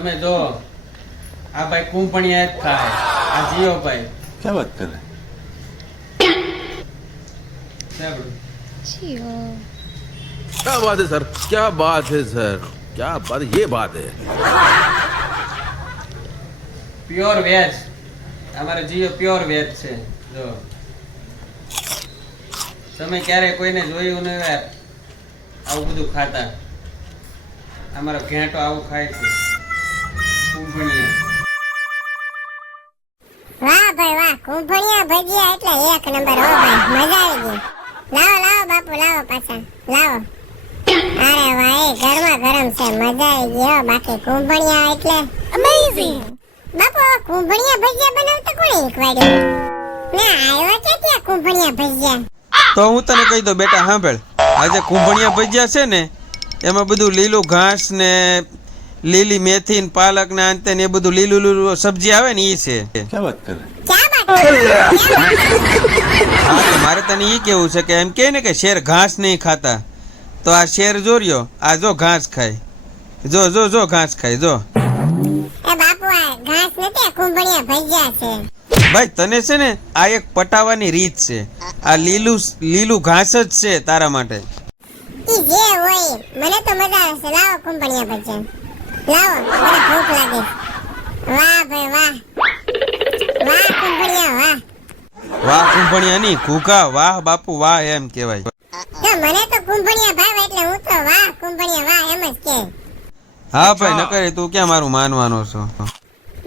તમે જો આ ભાઈ કુંભણિયા જ ખાય, આ જીઓ ભાઈ क्या बात कर रहे સાંભળો. क्या बात है सर, क्या बात है सर, क्या बात, ये बात है। પ્યોર વેજ, અમારે જીઓ પ્યોર વેજ છે. જો તમે ક્યારે કોઈને જોયું નહીં યાર આવું બધું ખાતા. અમારો ઘેંટો આવું ખાય છે કુંભણિયા. વાહ ભાઈ વાહ, કુંભણિયા ભજીયા એટલે એક નંબર. હો ભાઈ, મજા આવી ગઈ. લાવો લાવો બાપુ, લાવો પાછા લાવો. અરે ભાઈ, ગરમા ગરમ છે, મજા આવી ગઈ. હો બાકી કુંભણિયા એટલે અમેઝિંગ. બાપુ, કુંભણિયા ભજીયા બનાવતા કોણે શીખવાડ્યું? ના આવ્યા છે ત્યાં કુંભણિયા ભજીયા. તો હું તને કહી દઉં બેટા, સાંભળ. આજે કુંભણિયા ભજીયા છે ને, એમાં બધું લીલું ઘાસ ને લીલી મેથી ને પાલક ને અંતે ને એ બધું લીલું લીલું સબ્જી આવે ને એ છે. क्या बात कर रहे ક્યાં બાત કરો? હા, તો મારે તને એ કેવું છે કે એમ કે ને કે શેર ઘાસ નહીં ખાતા, તો આ શેર જોર્યો, આ જો ઘાસ ખાય, જો જો જો ઘાસ ખાય જો. એ બાપુ, આ ઘાસ નથી, આ કુંભણિયા ભજીયા છે. ભાઈ તને છે ને આ એક પટાવાની રીત છે. આ લીલું ઘાસ જ છે તારા માટે. ઈ જે હોય, મને તો મજા આવે છે. લાવો કુંભણિયા ભજીયા, લાવો, મને ભૂખ લાગે. વાહ ભાઈ વાહ, વાહ કુંભણિયા વાહ. વાહ કુંભણિયા ની ઘૂઘા, વાહ બાપુ વાહ એમ કહેવાય. તો મને તો કુંભણિયા ભાવે એટલે હું તો વાહ કુંભણિયા વાહ એમ જ કે. હા ભાઈ, નકરે તું ક્યાં મારું માનવાનો છો.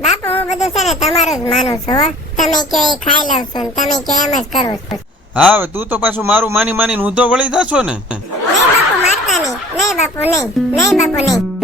બાપુ, હું બધું છે ને તમારું જ માનું છું. હો. તમે કયો એ ખાઈ લઉં છું, તમે કયો એમ જ કરું છું. હા હવે તું તો પાછું મારું માની માનીને ઊંધો વળી જા છો ને. નહીં બાપુ, મારતા નહીં. નહીં બાપુ, નહીં. નહીં બાપુ, નહીં.